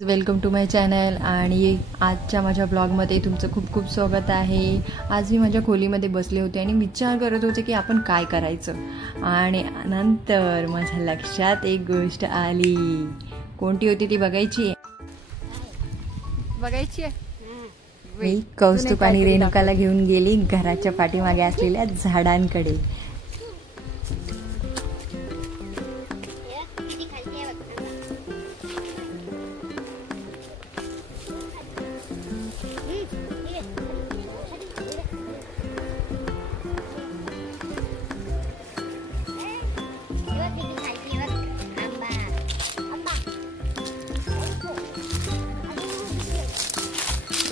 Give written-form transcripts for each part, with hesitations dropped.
Welcome to my channel आणि आजच्या माझ्या ब्लॉगमध्ये तुमचं खूप खूप स्वागत आहे। आज मी माझ्या खोलीमध्ये बसले होते आणि विचार करत होते की आपण काय करायचं आणि नंतर माझ्या लक्षात एक गोष्ट आली। कोणती होती ती बघायची आहे। मी कौस्तुभ आणि रेणुकाला घेऊन गेली घराच्या पाठीमागे असलेल्या झाडांकडे।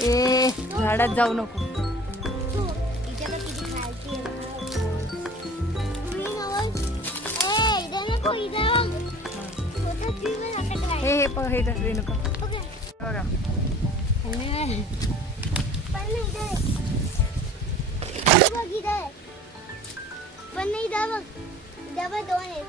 ए झाडात जाऊ नको। हे रेणुका बघा पण नाही डबा दोन आहे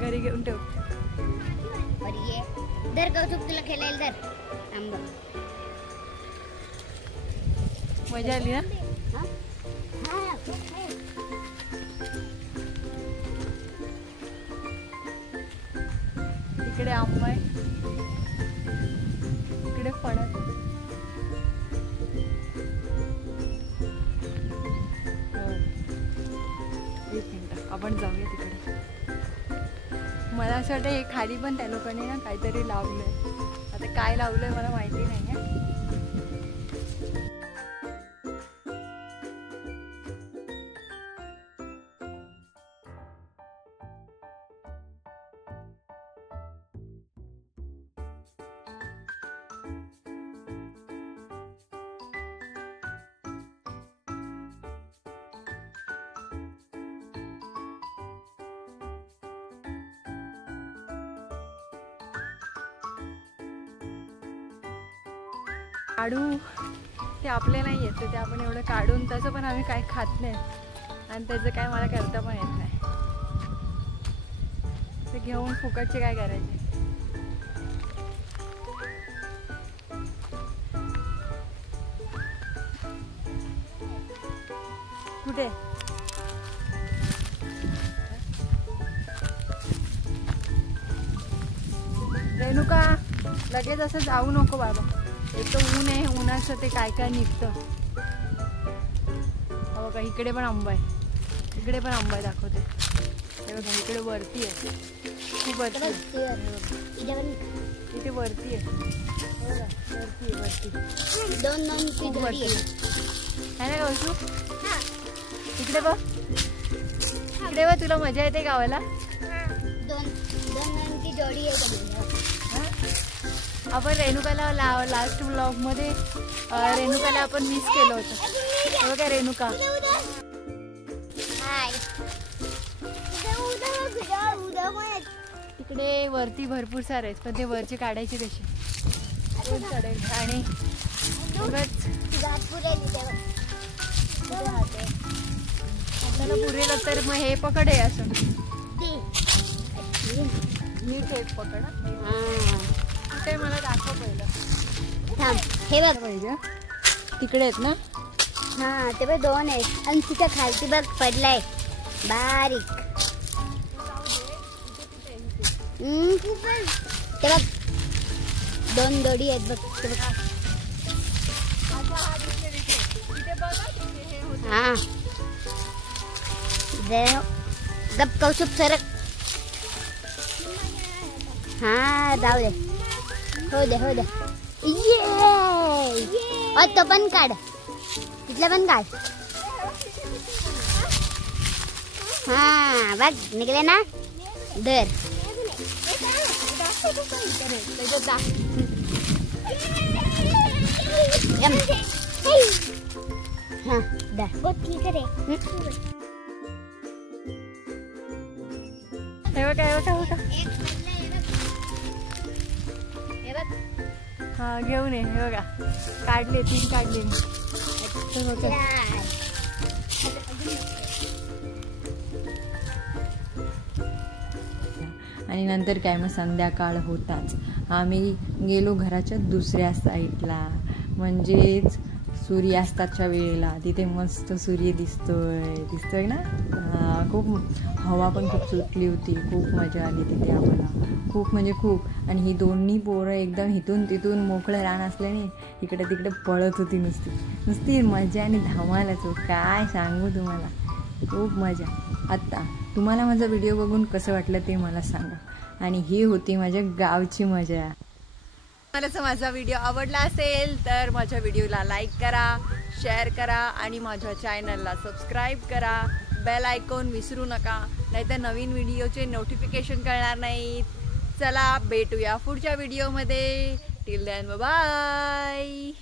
घरी घेऊन ठेव। धर कौतुक तुला खेळायला धर आंबा। मजा आली ना? इकडे आंबा आहे, इकडे फळ आहे। एक मिनिट आपण जाऊया तिकडे। मला असं वाटतं हे खाली पण त्या लोकांनी ना काहीतरी लावलंय। आता काय लावलंय मला माहिती नाही आहे। काढू ते आपले नाही येत, ते आपण एवढं काढून तसं पण आम्ही काय खात नाही आणि त्याचं काय मला करता पण येत नाही। ते घेऊन फुकटचे काय करायचे। कुठे रेणुका लगेच असं जाऊ नको बाबा। एक तर ऊन आहे, उन्हाचं ते काय काय निघतं। बघा इकडे पण आंबा आहे, इकडे पण आंबा आहे दाखवते। हे बघा इकडे वरती आहे, खूप वरती इथे वरती आहे। वरती वरती आहे ना कौशू? इकडे बघ, इकडे बघ, तुला मजा येते गावाला? दोन जोडी आहे। आपण रेणुकाला लास्ट ब्लॉग मध्ये रेणुकाला आपण मिस केलं होतं बघा। रेणुका तिकडे वरती भरपूर सारे आहेत, पण ते वरचे काढायचे कसे आणि आपल्याला पुरेल तर मग हे पकड आहे असं नीट एक पकड। ते मला दाखव पहिलं। हे बघ पाहिजे तिकडे आहेत ना? हा ते बघ दोन आहेत आणि तिच्या खालती बघ पडलाय बारीक। ते बघ दोन दोडी आहेत बघ ते बघ। हा गप कौशुक सरक। हाँ जाऊ दे हो दे ये तो पण काढ, तिथला पण काढ. हा बघ निघले ना. दर हा दर ठीक आहे. हा घेऊन ये. हे बघा काढले, 3 काढले मी. आणि नंतर काय मग संध्याकाळ होताच आम्ही गेलो घराच्या दुसऱ्या साईडला, म्हणजेच सूर्यास्ताच्या वेळेला. तिथे मस्त सूर्य दिसतोय ना. खूप हवा पण खूप सुटली होती. खूप मजा आली तिथे आम्हाला, खूप म्हणजे खूप. आणि ही दोन्ही पोरं एकदम इथून तिथून मोकळं रान असल्याने इकडे तिकडे पळत होती. नुसती मजा आणि धमालच हो. काय सांगू तुम्हाला, खूप मजा. आत्ता तुम्हाला माझा व्हिडिओ बघून कसं वाटलं ते मला सांगा. आणि ही होती माझ्या गावची मजा. मला जर माझा व्हिडिओ आवडला असेल तर माझ्या व्हिडिओला लाईक करा, शेअर करा आणि माझ्या चॅनलला सबस्क्राईब करा. बेल आयकॉन विसरू नका, नाहीतर नवीन व्हिडिओचे नोटिफिकेशन कळणार नाहीत. चला भेटूया पुढच्या व्हिडिओमध्ये. Till then bye.